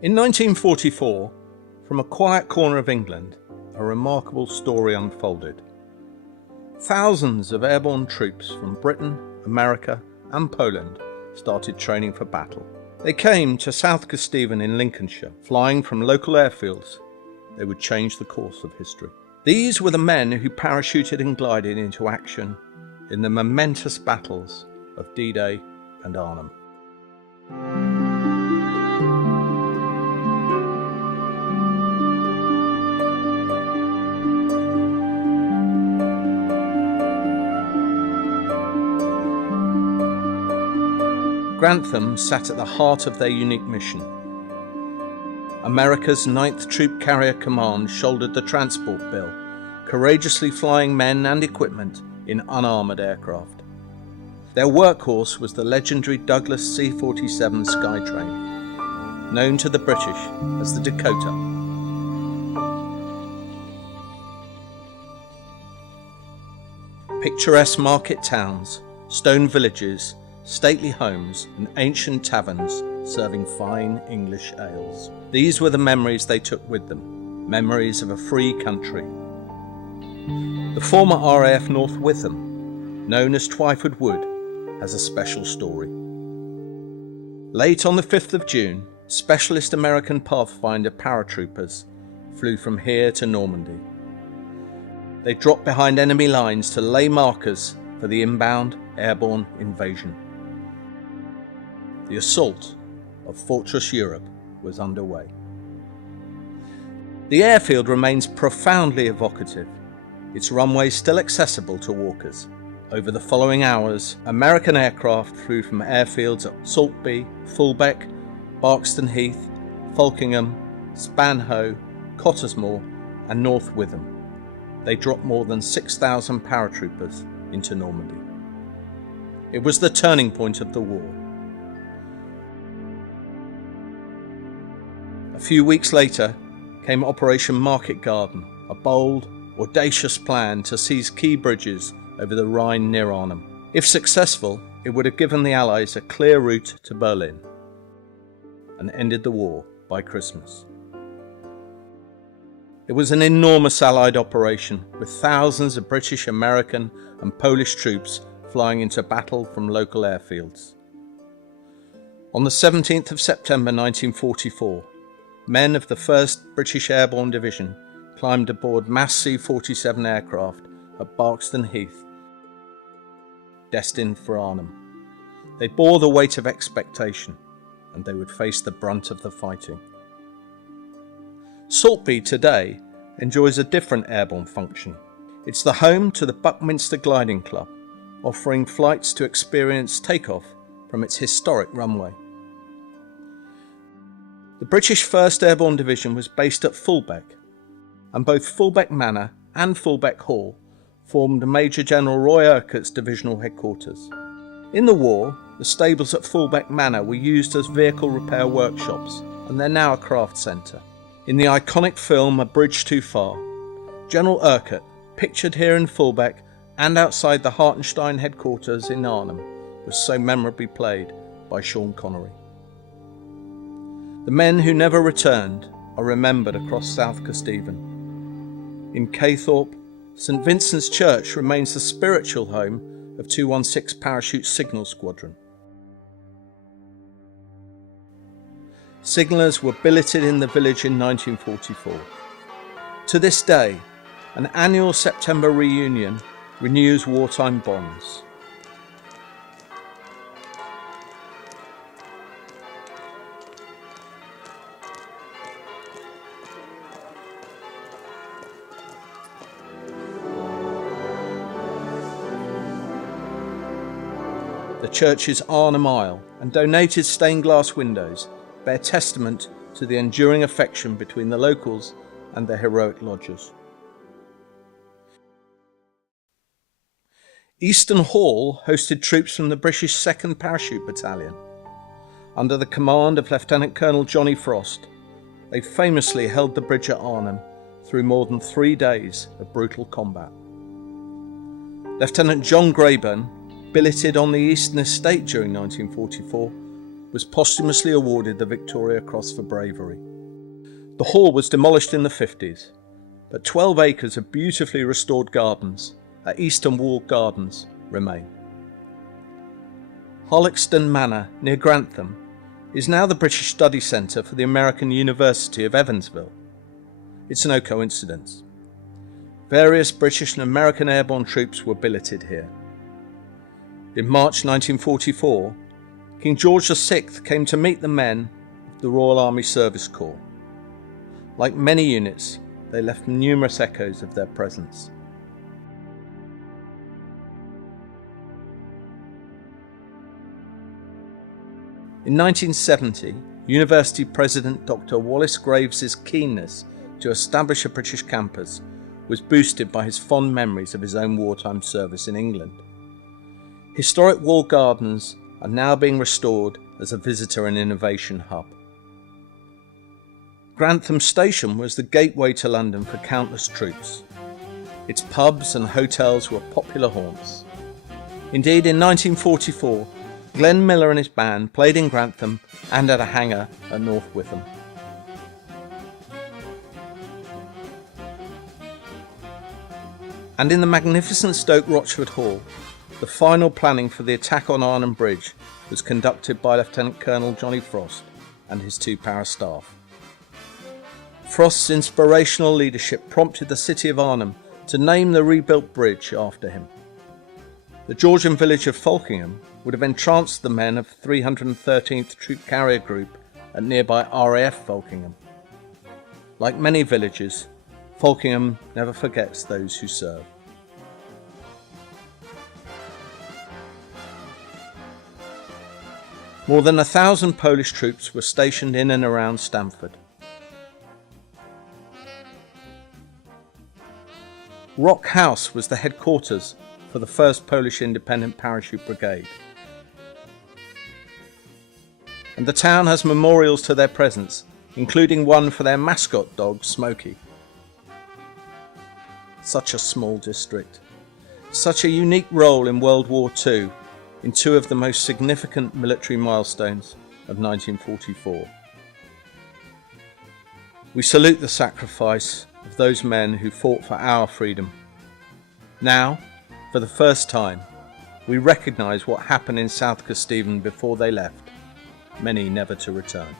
In 1944, from a quiet corner of England, a remarkable story unfolded. Thousands of airborne troops from Britain, America and Poland started training for battle. They came to South Kesteven in Lincolnshire, flying from local airfields. They would change the course of history. These were the men who parachuted and glided into action in the momentous battles of D-Day and Arnhem. Grantham sat at the heart of their unique mission. America's 9th Troop Carrier Command shouldered the transport bill, courageously flying men and equipment in unarmoured aircraft. Their workhorse was the legendary Douglas C-47 Skytrain, known to the British as the Dakota. Picturesque market towns, stone villages, stately homes and ancient taverns serving fine English ales. These were the memories they took with them, memories of a free country. The former RAF North Witham, known as Twyford Wood, has a special story. Late on the 5th of June, specialist American Pathfinder paratroopers flew from here to Normandy. They dropped behind enemy lines to lay markers for the inbound airborne invasion. The assault of Fortress Europe was underway. The airfield remains profoundly evocative, its runways still accessible to walkers. Over the following hours, American aircraft flew from airfields at Saltby, Fulbeck, Barkston Heath, Folkingham, Spanhoe, Cottesmore and North Witham. They dropped more than 6,000 paratroopers into Normandy. It was the turning point of the war. A few weeks later came Operation Market Garden, a bold, audacious plan to seize key bridges over the Rhine near Arnhem. If successful, it would have given the Allies a clear route to Berlin and ended the war by Christmas. It was an enormous Allied operation with thousands of British, American and Polish troops flying into battle from local airfields. On the 17th of September 1944, men of the 1st British Airborne Division climbed aboard mass C-47 aircraft at Barkston Heath, destined for Arnhem. They bore the weight of expectation, and they would face the brunt of the fighting. Saltby today enjoys a different airborne function. It's the home to the Buckminster Gliding Club, offering flights to experience takeoff from its historic runway. The British 1st Airborne Division was based at Fulbeck, and both Fulbeck Manor and Fulbeck Hall formed Major General Roy Urquhart's divisional headquarters. In the war, the stables at Fulbeck Manor were used as vehicle repair workshops, and they're now a craft centre. In the iconic film A Bridge Too Far, General Urquhart, pictured here in Fulbeck and outside the Hartenstein headquarters in Arnhem, was so memorably played by Sean Connery. The men who never returned are remembered across South Kesteven. In Caythorpe, St Vincent's Church remains the spiritual home of 216 Parachute Signal Squadron. Signallers were billeted in the village in 1944. To this day, an annual September reunion renews wartime bonds. The church's Arnhem aisle and donated stained glass windows bear testament to the enduring affection between the locals and their heroic lodgers. Easton Hall hosted troops from the British 2nd Parachute Battalion. Under the command of Lieutenant Colonel Johnny Frost, they famously held the bridge at Arnhem through more than 3 days of brutal combat. Lieutenant John Grayburn, billeted on the Eastern Estate during 1944, was posthumously awarded the Victoria Cross for bravery. The hall was demolished in the 50s, but 12 acres of beautifully restored gardens at Eastern Wall Gardens remain. Hollickston Manor near Grantham is now the British Study Centre for the American University of Evansville. It's no coincidence. Various British and American airborne troops were billeted here. In March 1944, King George VI came to meet the men of the Royal Army Service Corps. Like many units, they left numerous echoes of their presence. In 1970, University President Dr. Wallace Graves's keenness to establish a British campus was boosted by his fond memories of his own wartime service in England. Historic wall gardens are now being restored as a visitor and innovation hub. Grantham Station was the gateway to London for countless troops. Its pubs and hotels were popular haunts. Indeed, in 1944, Glenn Miller and his band played in Grantham and at a hangar at North Witham. And in the magnificent Stoke Rochford Hall, the final planning for the attack on Arnhem Bridge was conducted by Lieutenant Colonel Johnny Frost and his 2 para staff. Frost's inspirational leadership prompted the city of Arnhem to name the rebuilt bridge after him. The Georgian village of Folkingham would have entranced the men of 313th Troop Carrier Group at nearby RAF Folkingham. Like many villages, Folkingham never forgets those who serve. More than 1,000 Polish troops were stationed in and around Stamford. Rock House was the headquarters for the 1st Polish Independent Parachute Brigade. And the town has memorials to their presence, including one for their mascot dog, Smokey. Such a small district, such a unique role in World War II, in 2 of the most significant military milestones of 1944. We salute the sacrifice of those men who fought for our freedom. Now, for the first time, we recognise what happened in South Kesteven before they left, many never to return.